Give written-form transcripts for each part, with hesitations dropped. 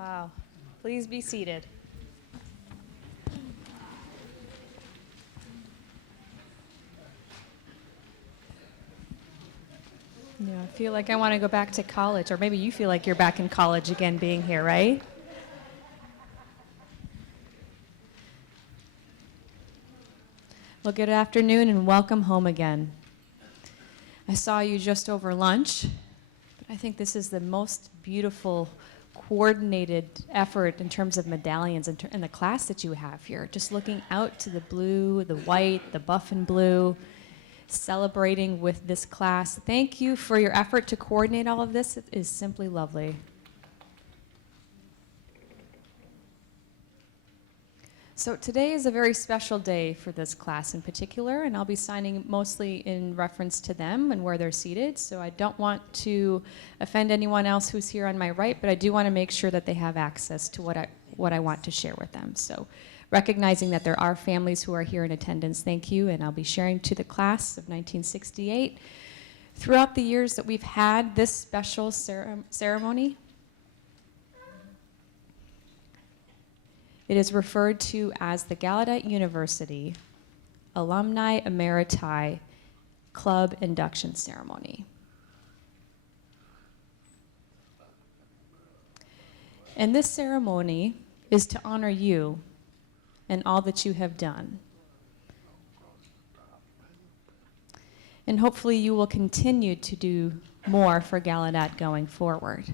Wow. Please be seated. Yeah, I feel like I want to go back to college, or maybe you feel like you're back in college again being here, right? Well, good afternoon and welcome home again. I saw you just over lunch, but I think this is the most beautiful coordinated effort in terms of medallions and the class that you have here. Just looking out to the blue, the white, the buff and blue, celebrating with this class. Thank you for your effort to coordinate all of this. It is simply lovely. So today is a very special day for this class in particular, and I'll be signing mostly in reference to them and where they're seated. So I don't want to offend anyone else who's here on my right, but I do want to make sure that they have access to what I want to share with them. So recognizing that there are families who are here in attendance, thank you, and I'll be sharing to the class of 1968. Throughout the years that we've had this special ceremony, it is referred to as the Gallaudet University Alumni Emeriti Club Induction Ceremony. And this ceremony is to honor you and all that you have done. And hopefully you will continue to do more for Gallaudet going forward.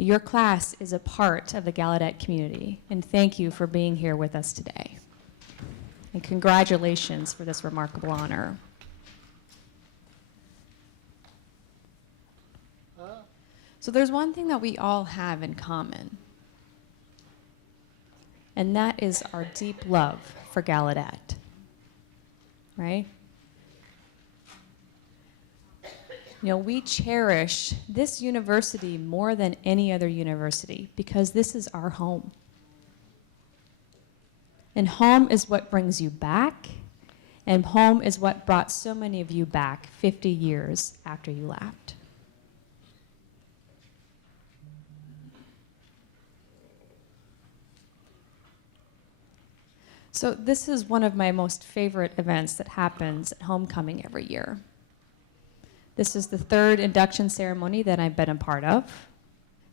Your class is a part of the Gallaudet community, and thank you for being here with us today. And congratulations for this remarkable honor. So there's one thing that we all have in common, and that is our deep love for Gallaudet, right? You know, we cherish this university more than any other university because this is our home. And home is what brings you back, and home is what brought so many of you back 50 years after you left. So this is one of my most favorite events that happens at homecoming every year. This is the third induction ceremony that I've been a part of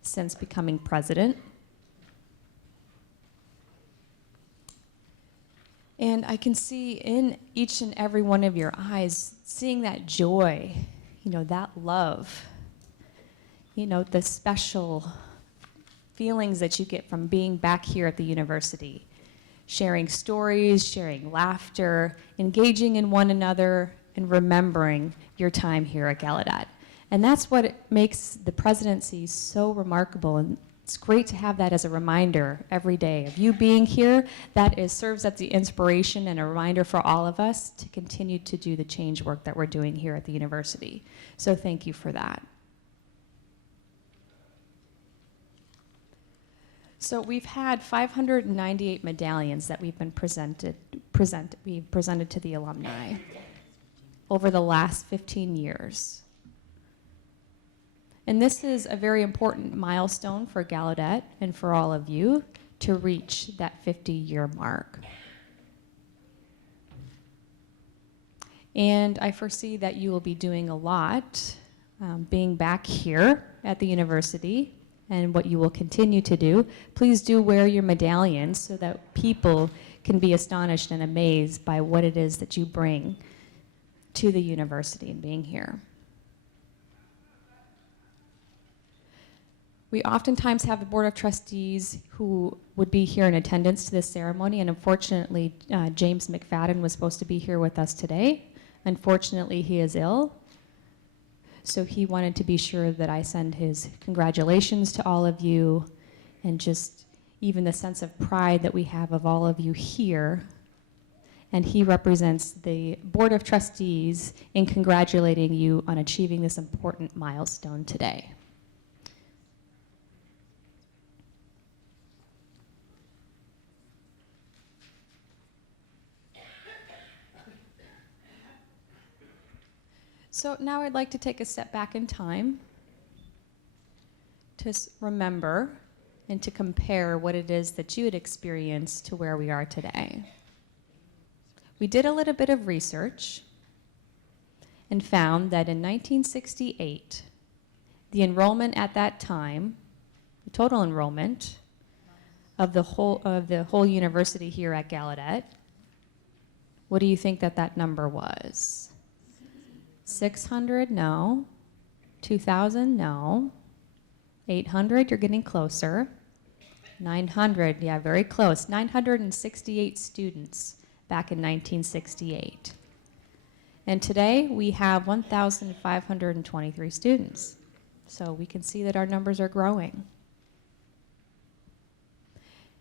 since becoming president. And I can see in each and every one of your eyes, seeing that joy, you know, that love, you know, the special feelings that you get from being back here at the university, sharing stories, sharing laughter, engaging in one another, and remembering your time here at Gallaudet. And that's what makes the presidency so remarkable, and it's great to have that as a reminder every day of you being here. That serves as the inspiration and a reminder for all of us to continue to do the change work that we're doing here at the university. So thank you for that. So we've had 598 medallions that we've been presented to the alumni over the last 15 years. And this is a very important milestone for Gallaudet and for all of you to reach that 50-year mark. And I foresee that you will be doing a lot being back here at the university, and what you will continue to do. Please do wear your medallions so that people can be astonished and amazed by what it is that you bring to the university and being here. We oftentimes have the Board of Trustees who would be here in attendance to this ceremony, and unfortunately, James McFadden was supposed to be here with us today. Unfortunately, he is ill, so he wanted to be sure that I send his congratulations to all of you, and just even the sense of pride that we have of all of you here. And he represents the Board of Trustees in congratulating you on achieving this important milestone today. So now I'd like to take a step back in time to remember and to compare what it is that you had experienced to where we are today. We did a little bit of research and found that in 1968, the enrollment at that time, the total enrollment of the whole university here at Gallaudet, what do you think that number was? 600? No. 2,000? No. 800? You're getting closer. 900? Yeah, very close. 968 students back in 1968. And today we have 1,523 students. So we can see that our numbers are growing.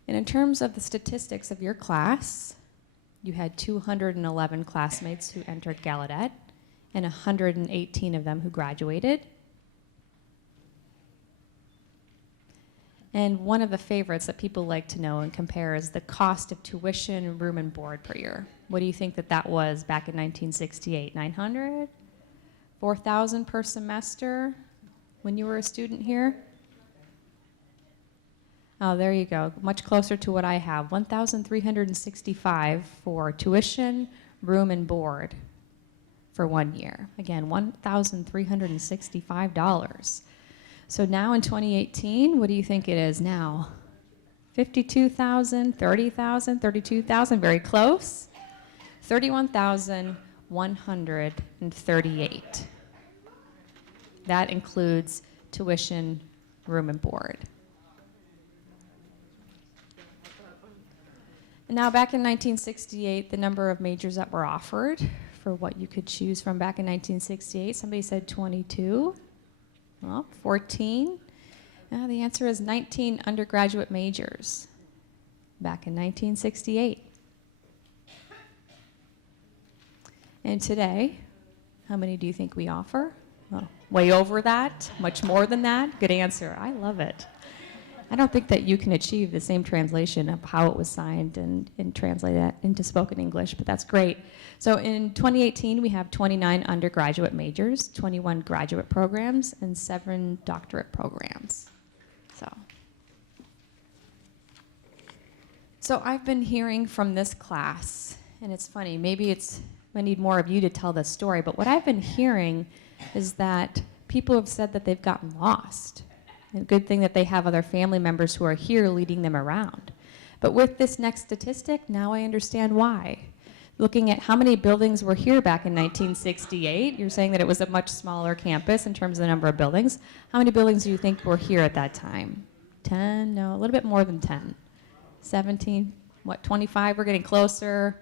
And in terms of the statistics of your class, you had 211 classmates who entered Gallaudet and 118 of them who graduated. And one of the favorites that people like to know and compare is the cost of tuition, room, and board per year. What do you think that was back in 1968? 900? 4,000 per semester when you were a student here? Oh, there you go. Much closer to what I have. 1,365 for tuition, room, and board for 1 year. Again, $1,365. So now in 2018, what do you think it is now? 52,000, 30,000, 32,000, very close. 31,138. That includes tuition, room, and board. And now back in 1968, the number of majors that were offered for what you could choose from back in 1968, somebody said 22. Well, 14. The answer is 19 undergraduate majors back in 1968. And today, how many do you think we offer? Well, way over that, much more than that. Good answer. I love it. I don't think that you can achieve the same translation of how it was signed and translate that into spoken English, but that's great. So in 2018, we have 29 undergraduate majors, 21 graduate programs, and 7 doctorate programs. So I've been hearing from this class, and it's funny, maybe I need more of you to tell this story, but what I've been hearing is that people have said that they've gotten lost. And a good thing that they have other family members who are here leading them around. But with this next statistic, now I understand why. Looking at how many buildings were here back in 1968, you're saying that it was a much smaller campus in terms of the number of buildings. How many buildings do you think were here at that time? 10? No, a little bit more than 10. 17? What, 25? We're getting closer.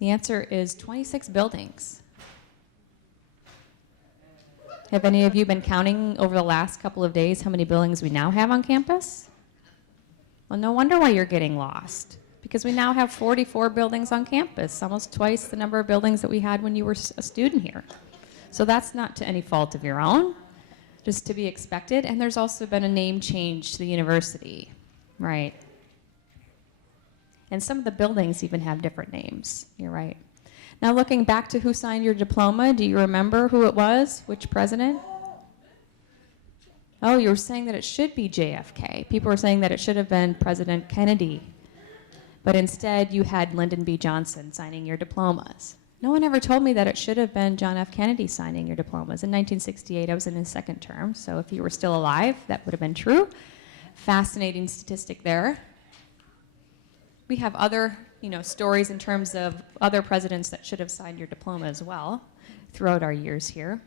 The answer is 26 buildings. Have any of you been counting over the last couple of days how many buildings we now have on campus? Well, no wonder why you're getting lost, because we now have 44 buildings on campus, almost twice the number of buildings that we had when you were a student here. So that's not to any fault of your own, just to be expected. And there's also been a name change to the university, right? And some of the buildings even have different names, you're right. Now looking back to who signed your diploma, do you remember who it was? Which president? Oh, you were saying that it should be JFK. People were saying that it should have been President Kennedy. But instead you had Lyndon B. Johnson signing your diplomas. No one ever told me that it should have been John F. Kennedy signing your diplomas. In 1968, I was in his second term, so if you were still alive, that would have been true. Fascinating statistic there. We have other stories in terms of other presidents that should have signed your diploma as well throughout our years here.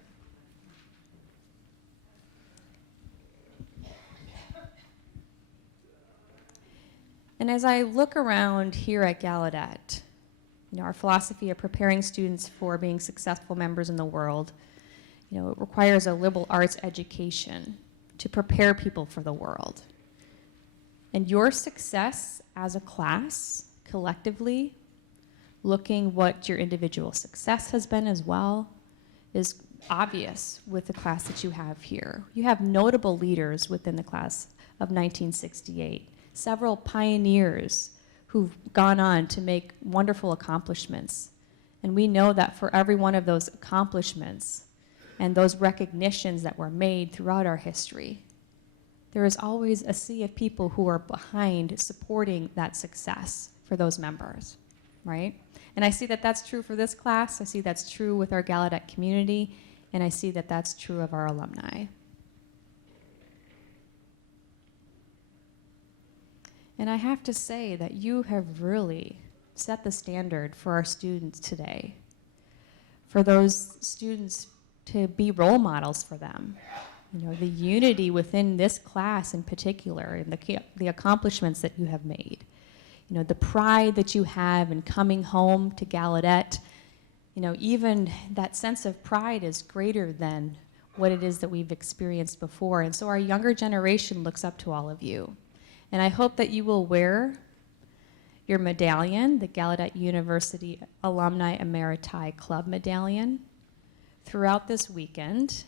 And as I look around here at Gallaudet, our philosophy of preparing students for being successful members in the world, it requires a liberal arts education to prepare people for the world. And your success as a class, collectively, looking what your individual success has been as well, is obvious with the class that you have here. You have notable leaders within the class of 1968, several pioneers who've gone on to make wonderful accomplishments. And we know that for every one of those accomplishments and those recognitions that were made throughout our history, there is always a sea of people who are behind supporting that success for those members, right? And I see that that's true for this class. I see that's true with our Gallaudet community, and I see that that's true of our alumni. And I have to say that you have really set the standard for our students today, for those students to be role models for them. You know, the unity within this class in particular, and the accomplishments that you have made. You know, the pride that you have in coming home to Gallaudet. You know, even that sense of pride is greater than what it is that we've experienced before. And so our younger generation looks up to all of you. And I hope that you will wear your medallion, the Gallaudet University Alumni Emeriti Club medallion, throughout this weekend.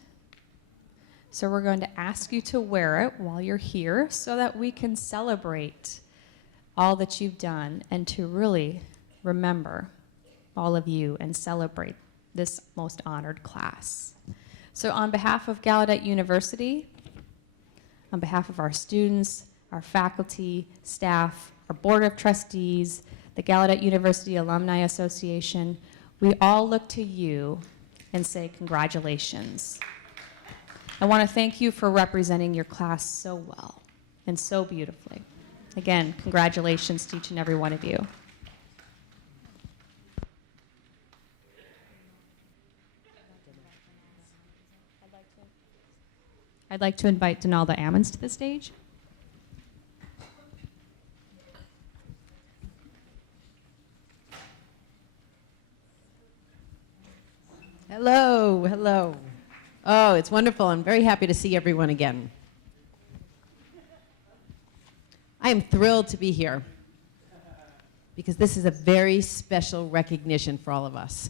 So we're going to ask you to wear it while you're here so that we can celebrate all that you've done and to really remember all of you and celebrate this most honored class. So on behalf of Gallaudet University, on behalf of our students, our faculty, staff, our Board of Trustees, the Gallaudet University Alumni Association, we all look to you and say congratulations. I want to thank you for representing your class so well and so beautifully. Again, congratulations to each and every one of you. I'd like to invite Donalda Ammons to the stage. Hello, hello. Oh, it's wonderful. I'm very happy to see everyone again. I am thrilled to be here because this is a very special recognition for all of us.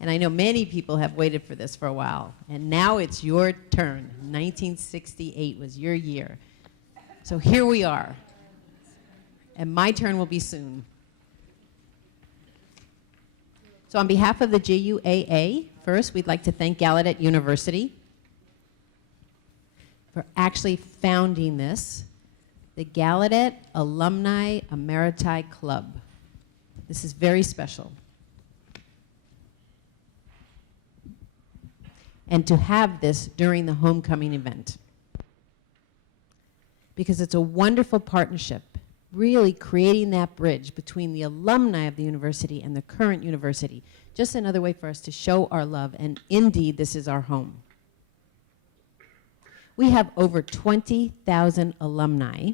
And I know many people have waited for this for a while. And now it's your turn. 1968 was your year. So here we are. And my turn will be soon. So on behalf of the GUAA, first, we'd like to thank Gallaudet University for actually founding this, the Gallaudet Alumni Emeriti Club. This is very special. And to have this during the homecoming event. Because it's a wonderful partnership, really creating that bridge between the alumni of the university and the current university. Just another way for us to show our love, and indeed, this is our home. We have over 20,000 alumni,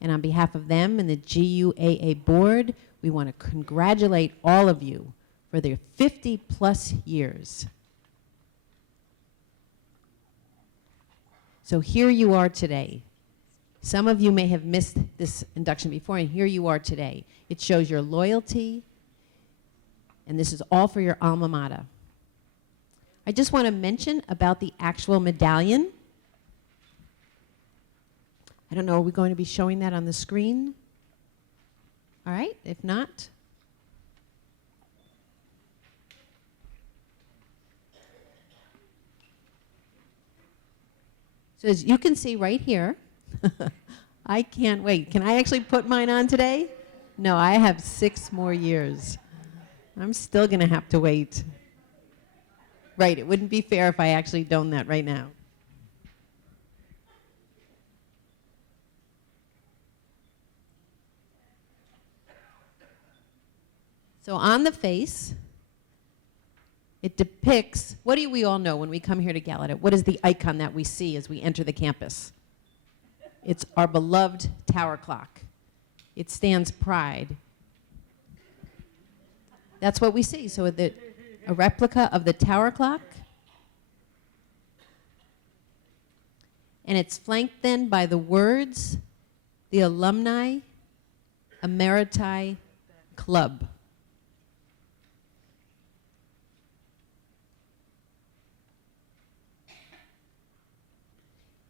and on behalf of them and the GUAA board, we want to congratulate all of you for their 50-plus years. So here you are today. Some of you may have missed this induction before, and here you are today. It shows your loyalty, and this is all for your alma mater. I just want to mention about the actual medallion. I don't know, are we going to be showing that on the screen? All right, if not. So as you can see right here, I can't wait. Can I actually put mine on today? No, I have 6 more years. I'm still going to have to wait. Right, it wouldn't be fair if I actually done that right now. So on the face, it depicts, what do we all know when we come here to Gallaudet? What is the icon that we see as we enter the campus? It's our beloved tower clock. It stands pride. That's what we see. So a replica of the tower clock. And it's flanked then by the words, the Alumni Emeriti Club.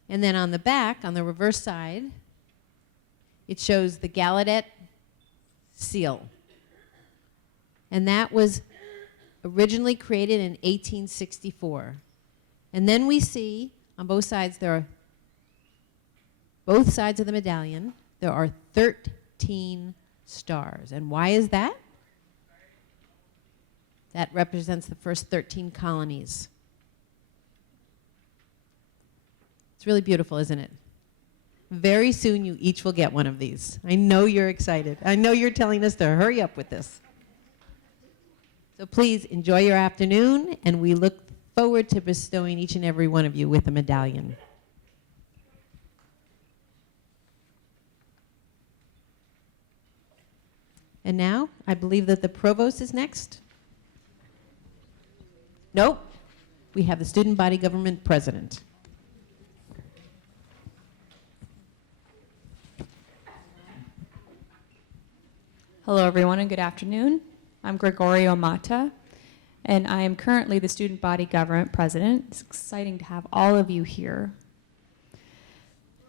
And then on the back, on the reverse side, it shows the Gallaudet seal. And that was originally created in 1864. And then we see on both sides there are both sides of the medallion, there are 13 stars. And why is that? That represents the first 13 colonies. It's really beautiful, isn't it? Very soon you each will get one of these. I know you're excited. I know you're telling us to hurry up with this. So please enjoy your afternoon, and we look forward to bestowing each and every one of you with a medallion. And now, I believe that the provost is next. Nope. We have the student body government president. Hello, everyone, and good afternoon. I'm Gregorio Mata, and I am currently the student body government president. It's exciting to have all of you here.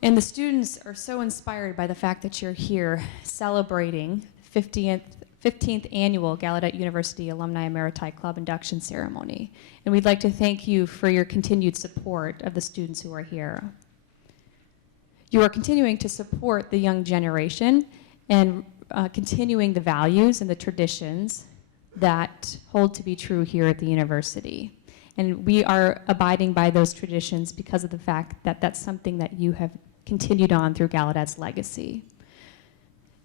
And the students are so inspired by the fact that you're here celebrating 15th annual Gallaudet University Alumni Emeriti Club induction ceremony. And we'd like to thank you for your continued support of the students who are here. You are continuing to support the young generation and continuing the values and the traditions that hold to be true here at the university. And we are abiding by those traditions because of the fact that that's something that you have continued on through Gallaudet's legacy.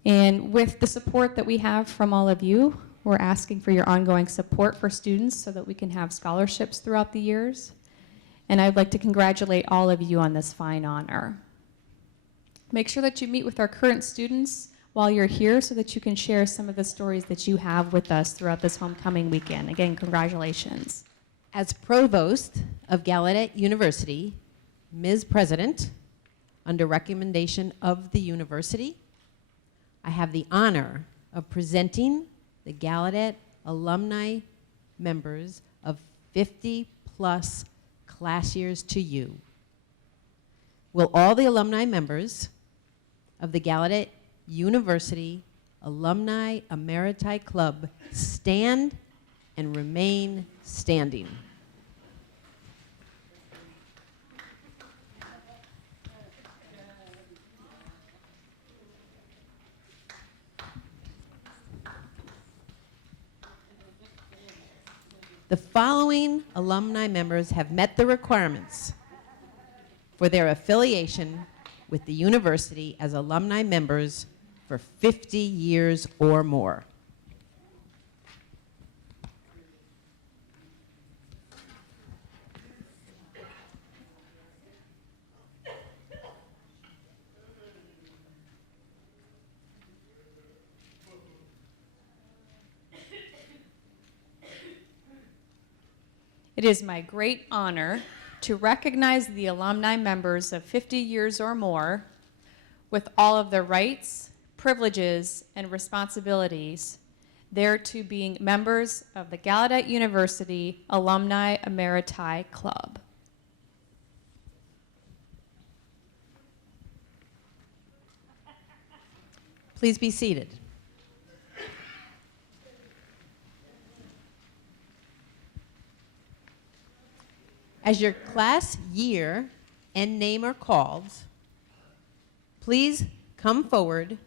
And with the support that we have from all of you, we're asking for your ongoing support for students so that we can have scholarships throughout the years. And I'd like to congratulate all of you on this fine honor. Make sure that you meet with our current students while you're here so that you can share some of the stories that you have with us throughout this homecoming weekend. Again, congratulations. As provost of Gallaudet University, Ms. President, under recommendation of the university, I have the honor of presenting the Gallaudet alumni members of 50+ class years to you. Will all the alumni members of the Gallaudet University Alumni Emeriti Club stand and remain standing? The following alumni members have met the requirements for their affiliation with the university as alumni members for 50 years or more. It is my great honor to recognize the alumni members of 50 years or more with all of their rights, privileges, and responsibilities, thereto being members of the Gallaudet University Alumni Emeriti Club. Please be seated. As your class year and name are called, please come forward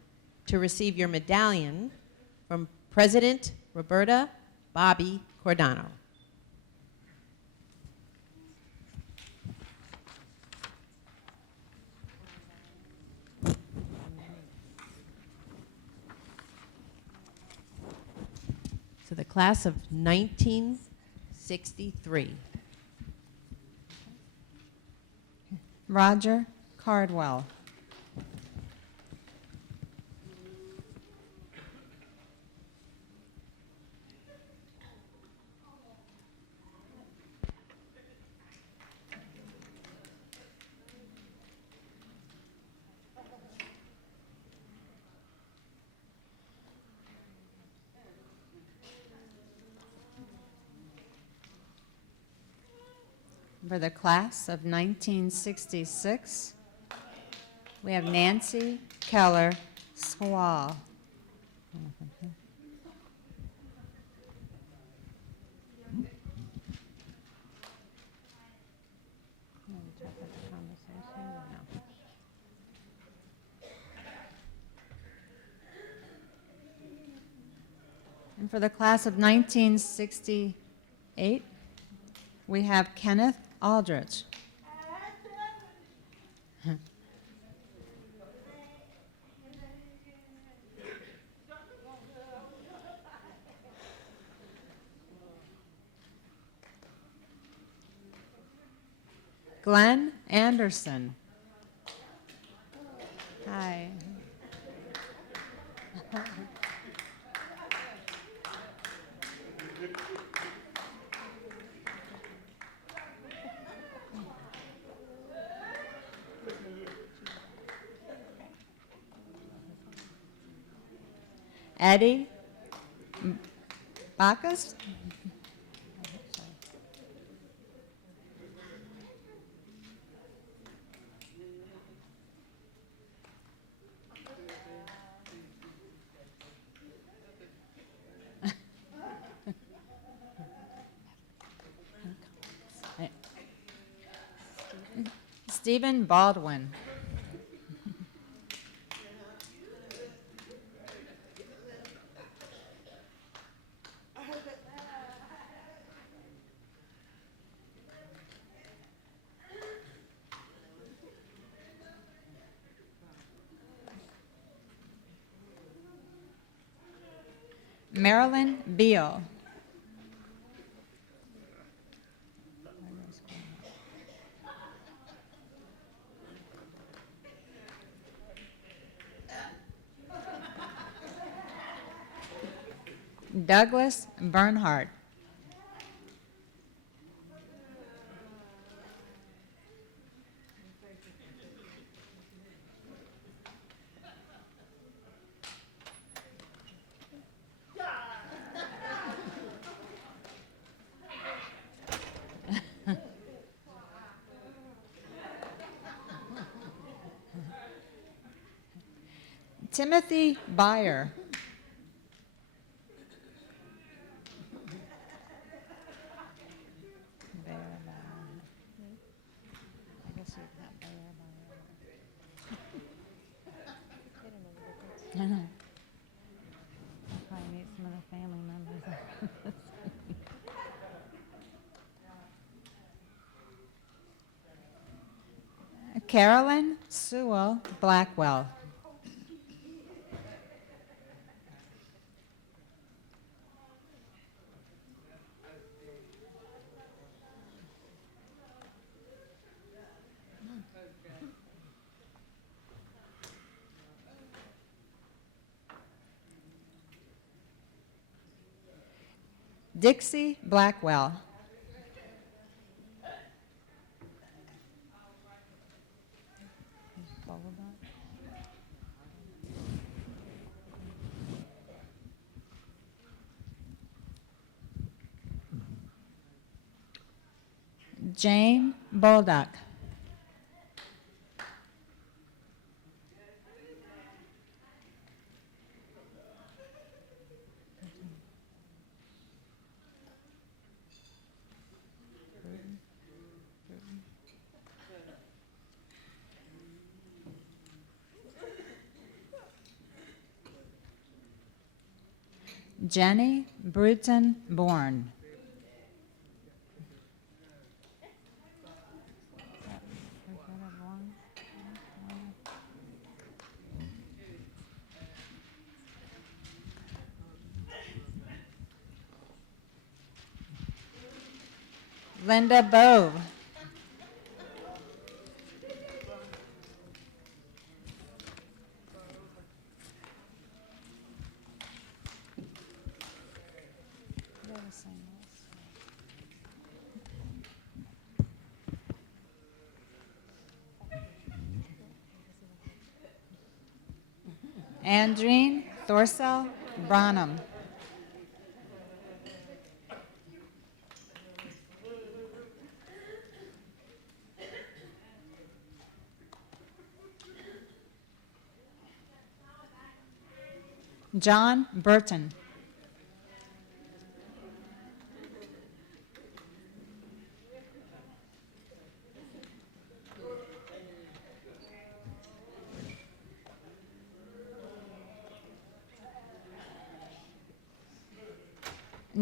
to receive your medallion from President Roberta Bobby Cordano. So the class of 1963. Roger Cardwell. For the class of 1966, we have Nancy Keller Squall. And for the class of 1968, we have Kenneth Aldrich. Glenn Anderson. Hi. Eddie Bacchus. Stephen Baldwin. Marilyn Beal. Douglas Bernhardt. Timothy Byer. I know. I'll probably meet some of the family members. Carolyn Sewell Blackwell. Dixie Blackwell. Jane Bolduck. Jenny Bruton Bourne. Linda Bove. Andreen Thorsell Branham. John Burton.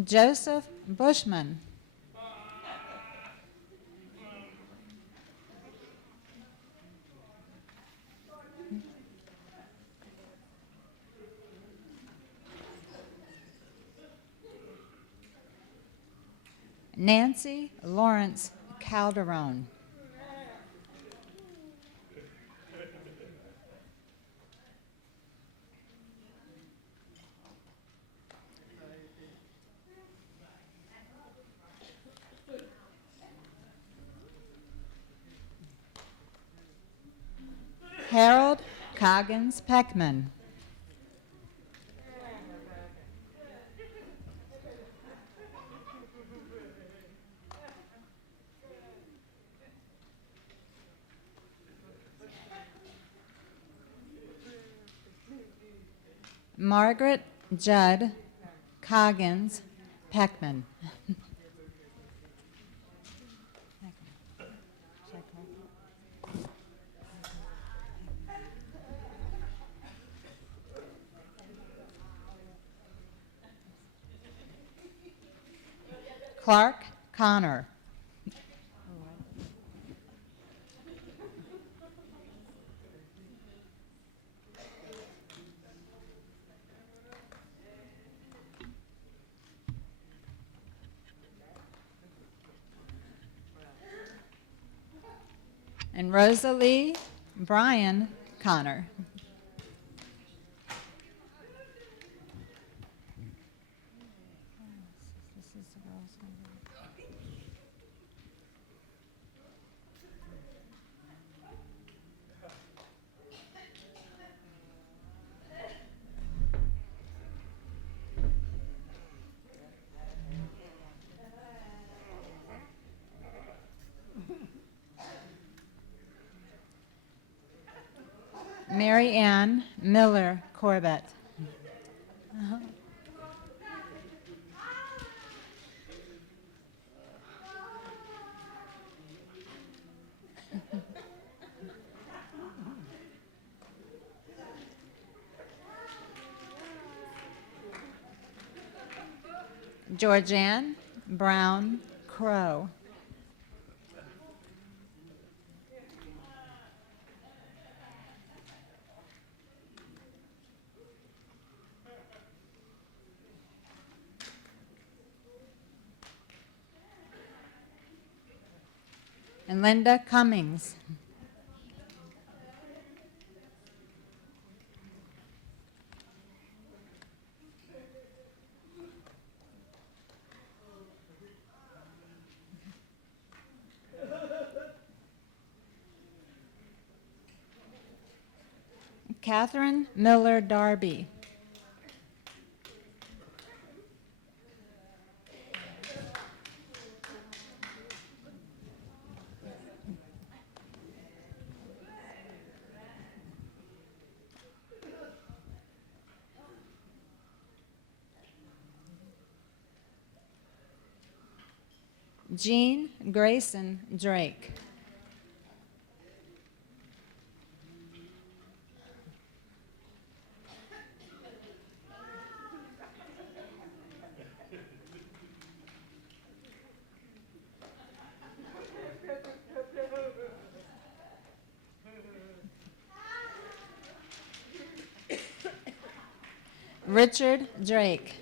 Joseph Bushman. Nancy Lawrence Calderon. Harold Coggins Peckman. Margaret Judd Coggins Peckman. Clark Connor. And Rosalie Brian Connor. Mary Ann Miller Corbett. Georgianne Brown Crow. And Linda Cummings. Catherine Miller Darby. Jean Grayson Drake. Richard Drake.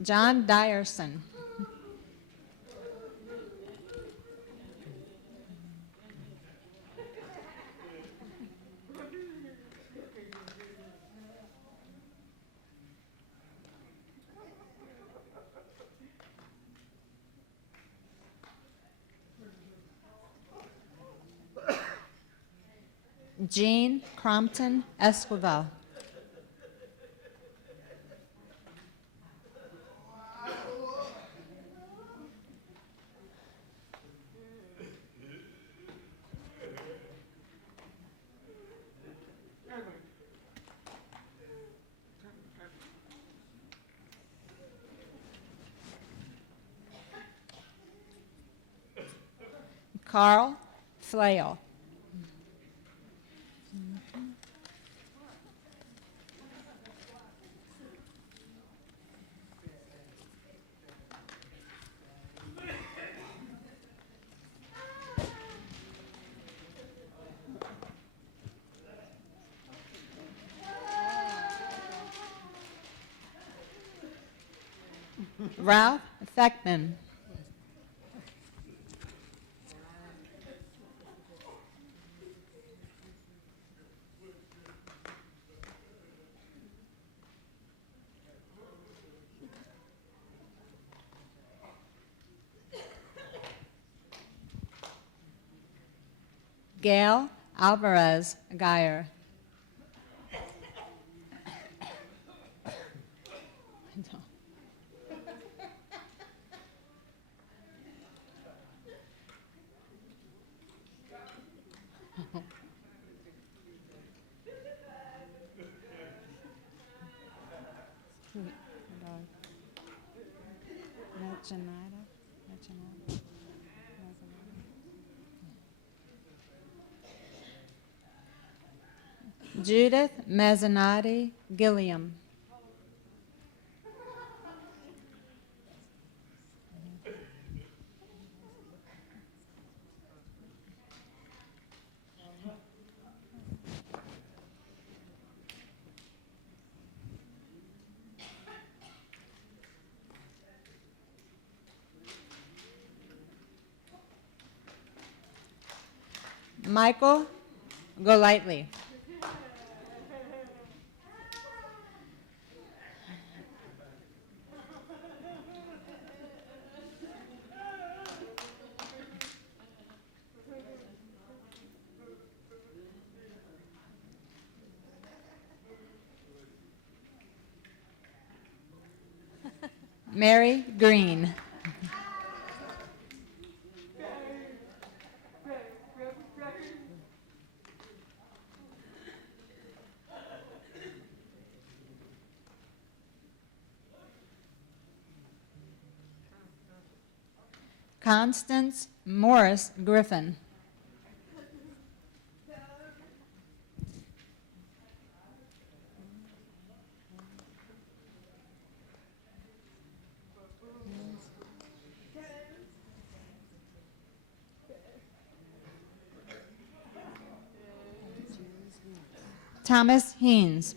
John Dyerson. Jean Crompton Esquivel. Carl Flail. Ralph Feckman. Gail Alvarez Geyer. Cute dog. Mezzanita. Mezzanita. Judith Mazzanotti Gilliam. Michael Golightly. Mary Green. Constance Morris Griffin. Thomas Haynes.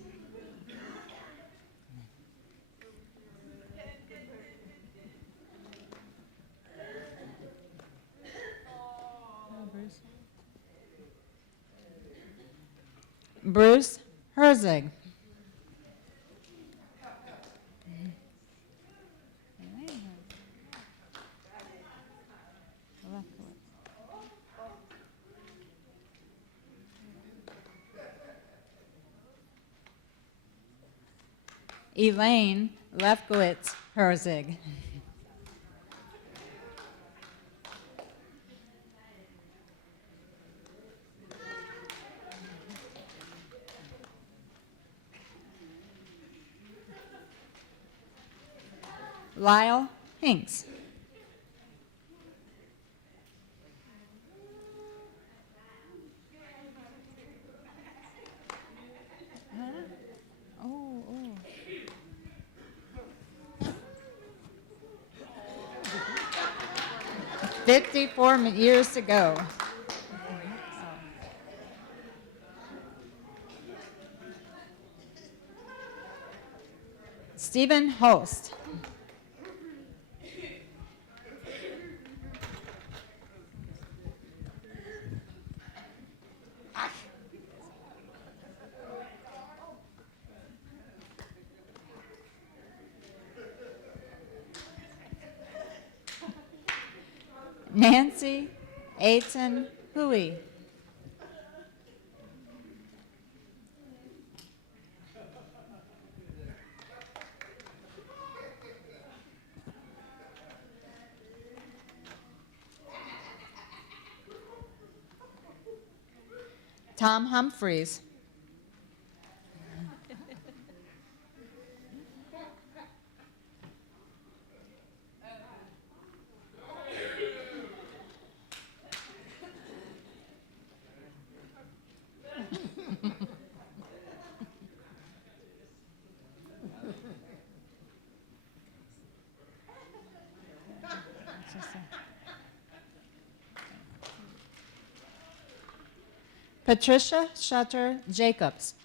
Bruce Herzig. Elaine Lefkowitz Herzig. Lyle Hinks. Oh, oh. 54 years ago. Stephen Holst. Nancy Aiton Hui. Tom Humphreys. Patricia Shutter Jacobs.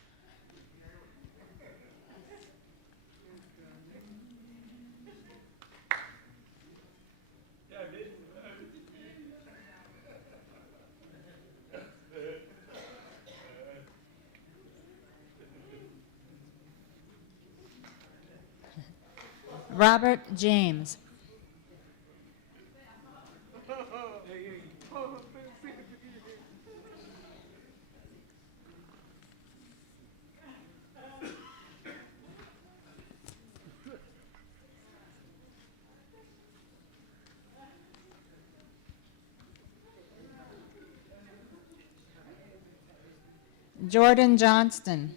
Robert James. Jordan Johnston.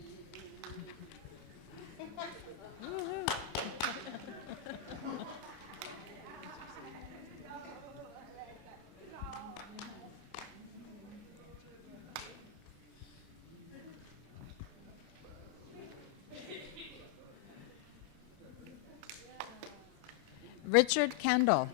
Richard Kendall.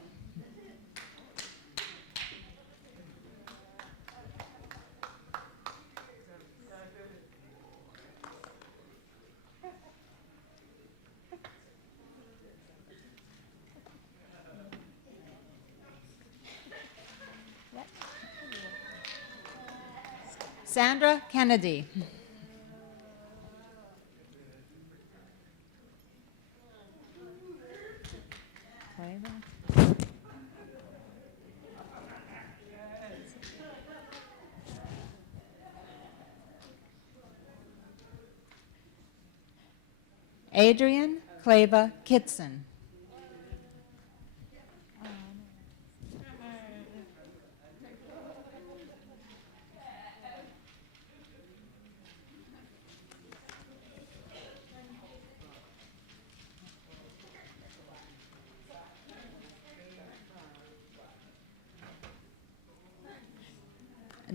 Sandra Kennedy. Adrian Clava Kitson.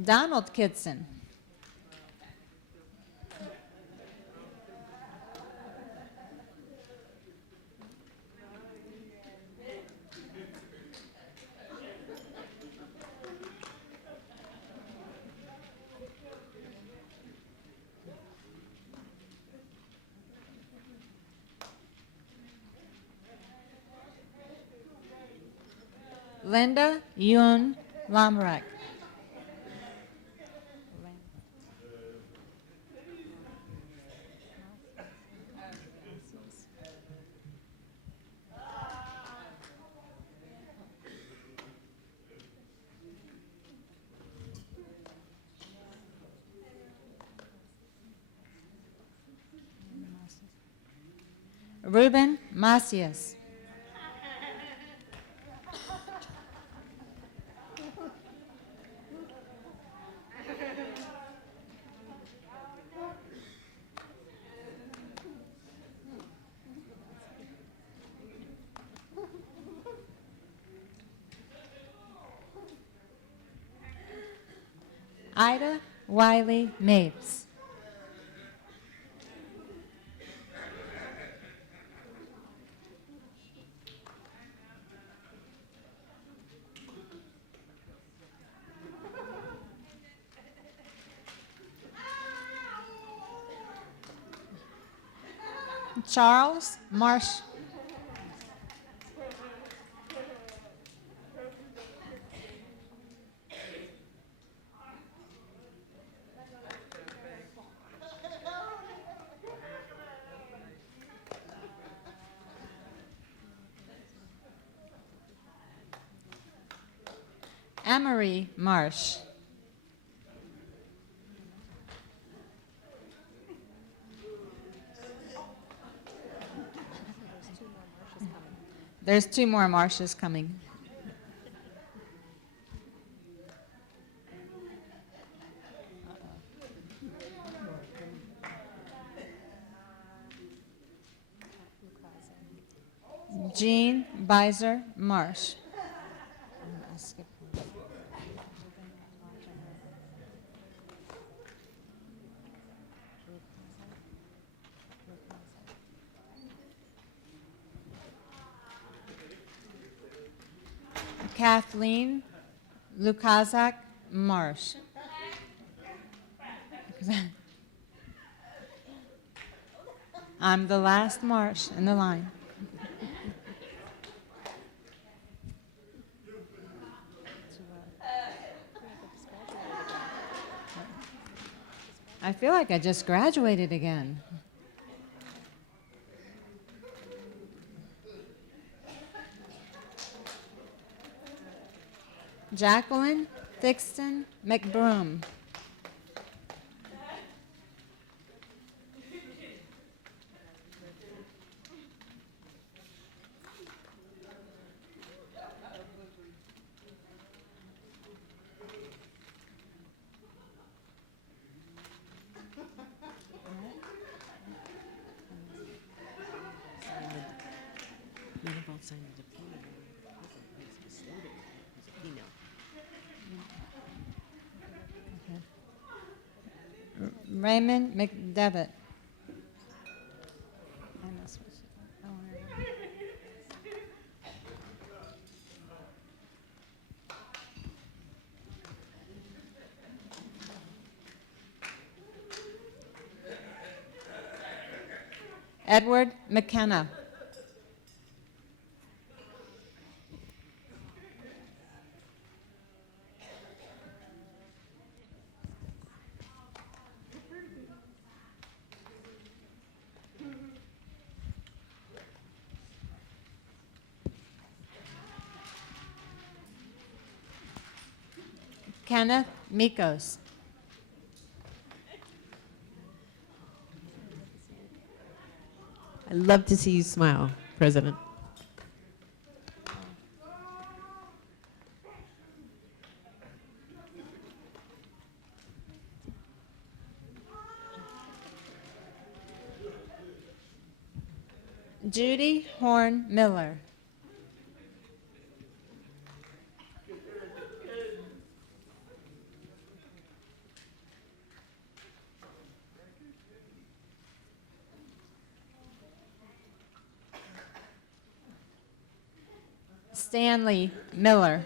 Donald Kitson. Linda Yoon Lamrek. Ruben Macias. Ida Wiley Mapes. Charles Marsh. Amory Marsh. There's two more Marshes coming. Jean Beiser Marsh. Kathleen Lukaszak Marsh. I'm the last Marsh in the line. I feel like I just graduated again. Jacqueline Thixton McBroom. Raymond McDevitt. Edward McKenna. Kenneth Mikos. I love to see you smile, President. Judy Horn Miller. Stanley Miller.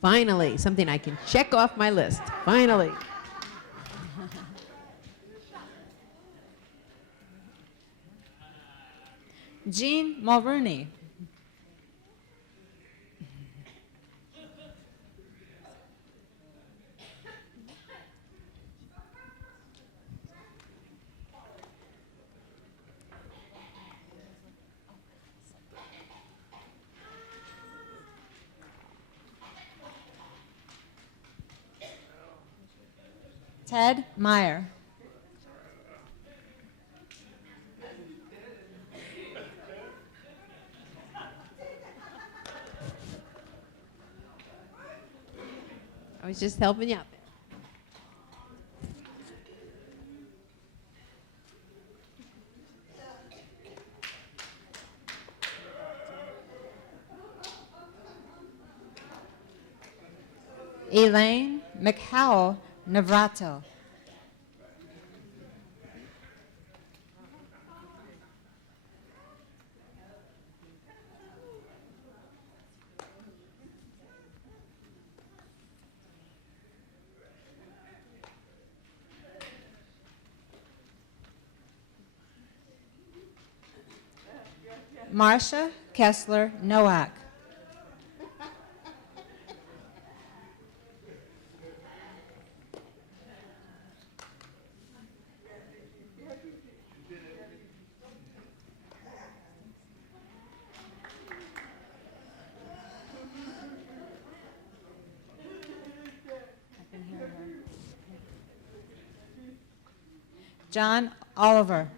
Finally, something I can check off my list. Finally. Jean Mulrooney. Ted Meyer. I was just helping you out there. Elaine McHowell Navratil. Marcia Kessler Nowak. John Oliver.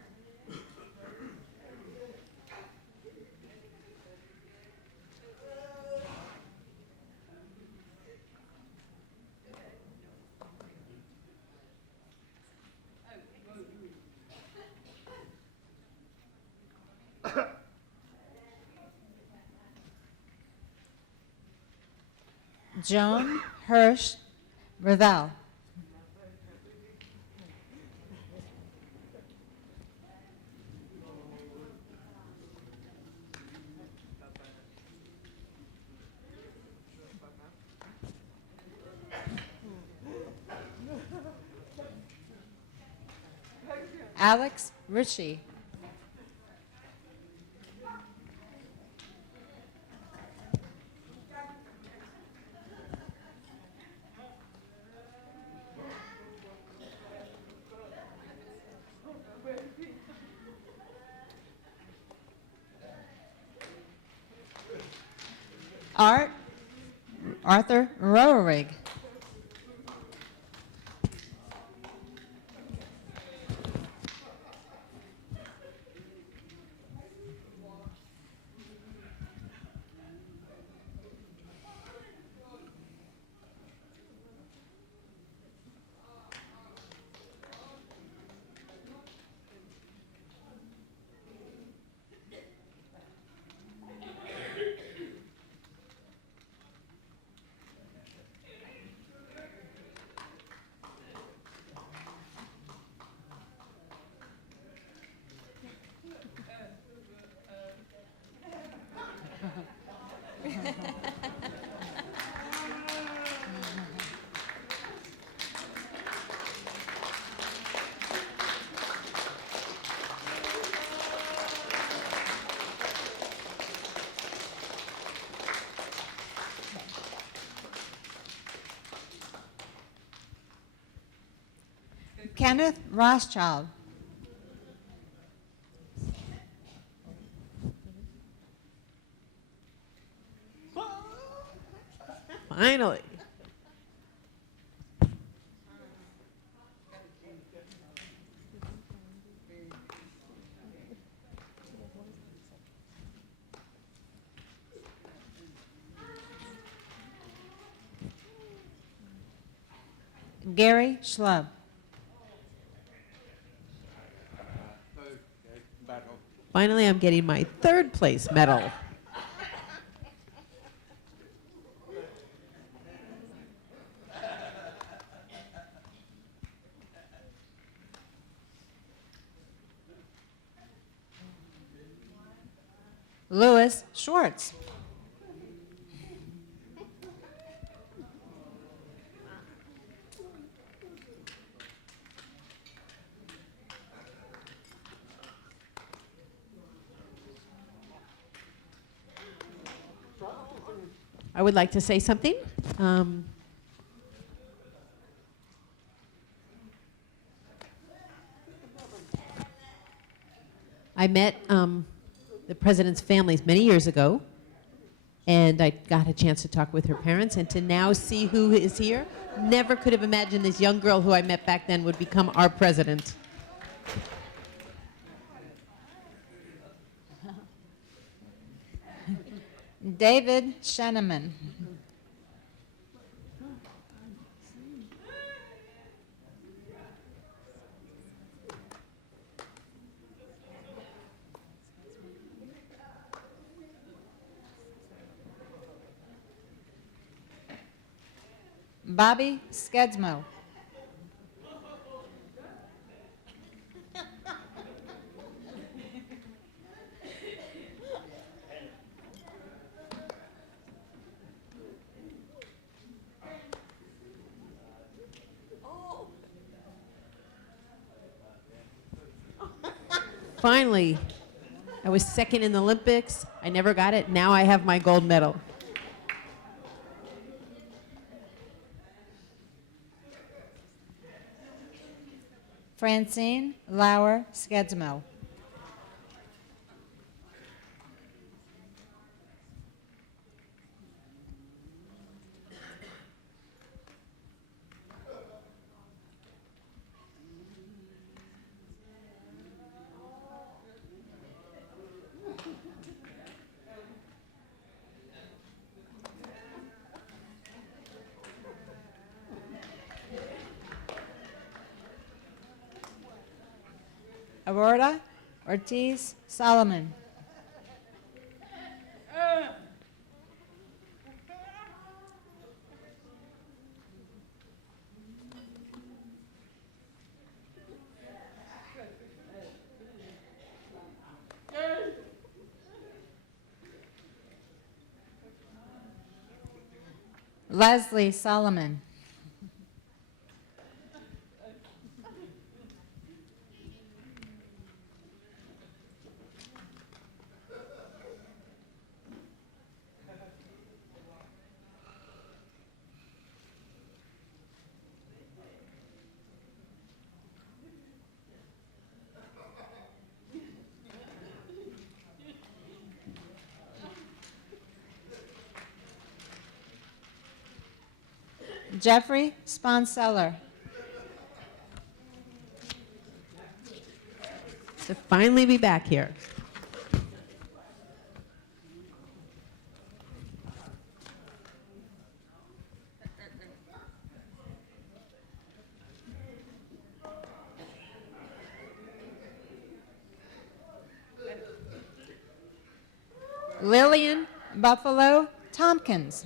Joan Hirsch Ravel. Alex Ritchie. Arthur Roerig. Kenneth Rothschild. Finally. Gary Schlub. Finally, I'm getting my third place medal. Louis Schwartz. I would like to say something. I met the president's families many years ago, and I got a chance to talk with her parents, and to now see who is here, never could have imagined this young girl who I met back then would become our president. David Sheneman. Bobby Skedsmo. Finally, I was second in the Olympics. I never got it. Now I have my gold medal. Francine Lauer Skedsmo. Aurora Ortiz Solomon. Leslie Solomon. Jeffrey Sponseller. To finally be back here. Lillian Buffalo Tompkins.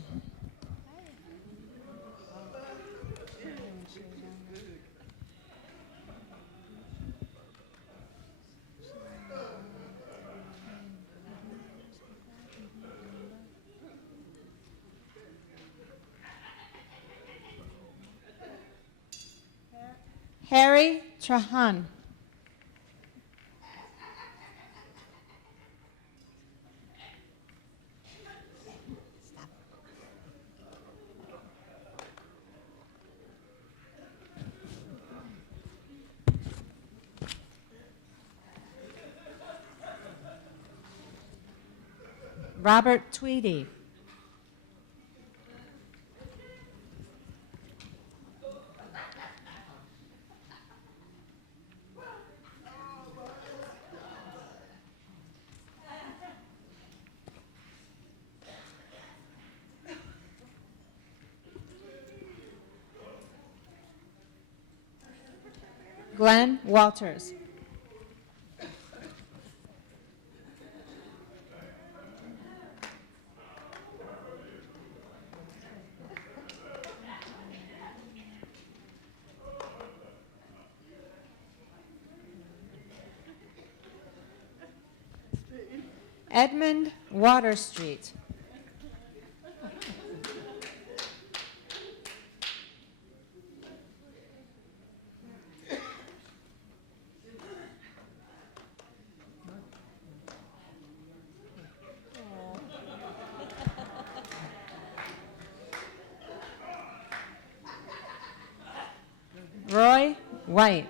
Harry Trahan. Robert Tweedy. Glenn Walters. Edmund Waterstreet. Roy White.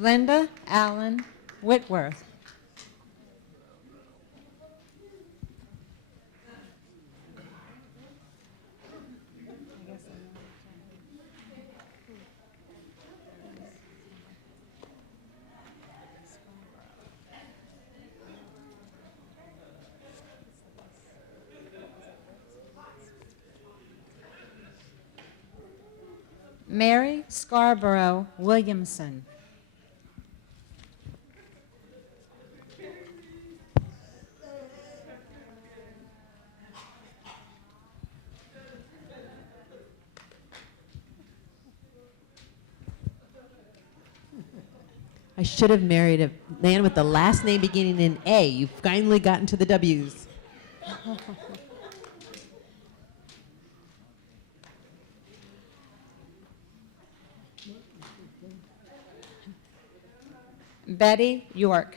Linda Allen Whitworth. Mary Scarborough Williamson. I should have married a man with the last name beginning in A. You've finally gotten to the W's. Betty York.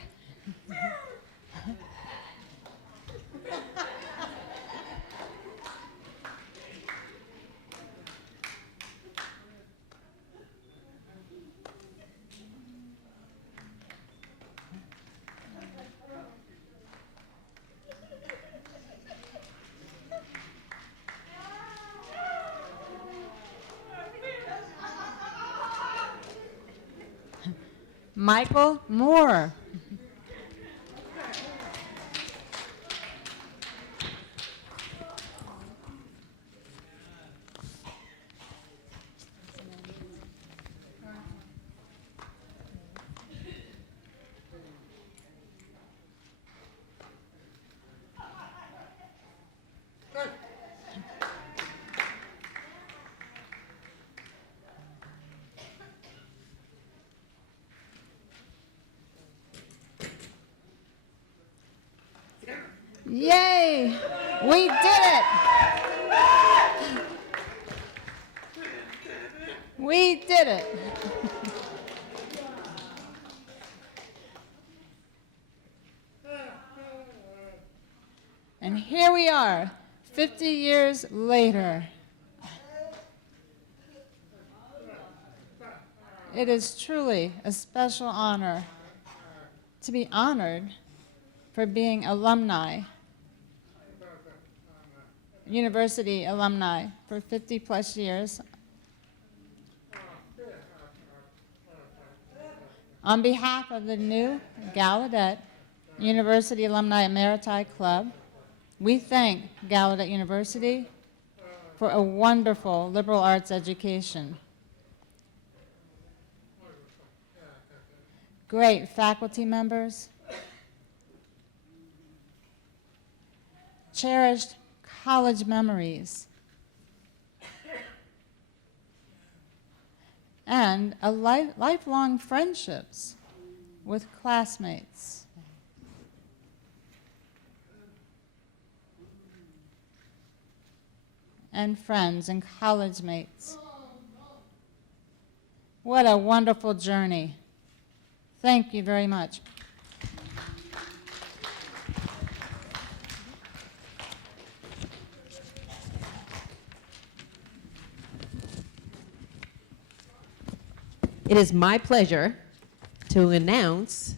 Michael Moore. Yay! We did it! We did it! And here we are, 50 years later. It is truly a special honor to be honored for being alumni, university alumni for 50 plus years. On behalf of the new Gallaudet University Alumni Emeriti Club, we thank Gallaudet University for a wonderful liberal arts education. Great faculty members, cherished college memories, and lifelong friendships with classmates. And friends and college mates. What a wonderful journey. Thank you very much. It is my pleasure to announce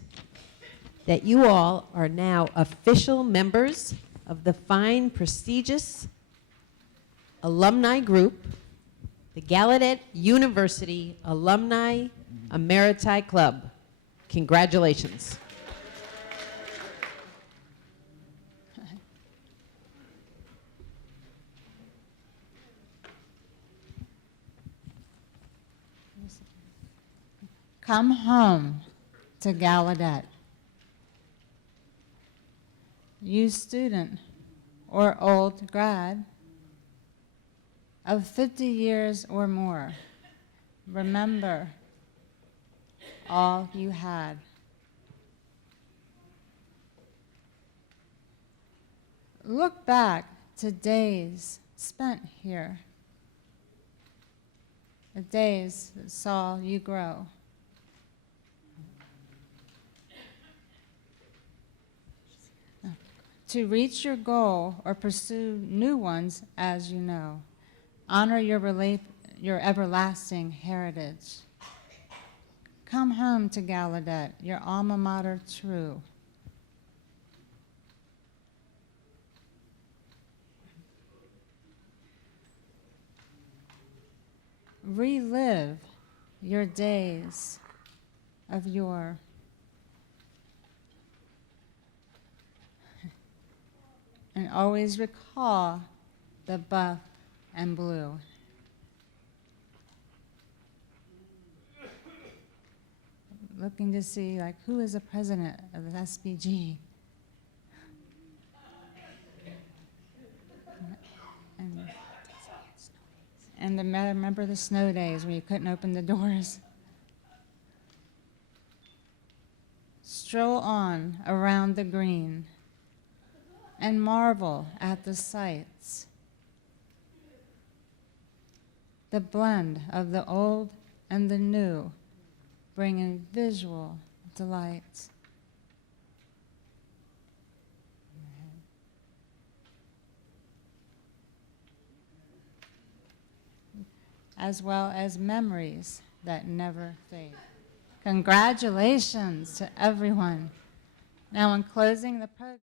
that you all are now official members of the fine, prestigious alumni group, the Gallaudet University Alumni Emeriti Club. Congratulations. Come home to Gallaudet. You student or old grad of 50 years or more, remember all you had. Look back to days spent here, the days that saw you grow. To reach your goal or pursue new ones as you know. Honor your everlasting heritage. Come home to Gallaudet, your alma mater true. Relive your days of yore. And always recall the buff and blue. Looking to see, like, who is the president of the SBG? And remember the snow days when you couldn't open the doors. Stroll on around the green and marvel at the sights. The blend of the old and the new, bringing visual delights. As well as memories that never fade. Congratulations to everyone. Now, in closing the program,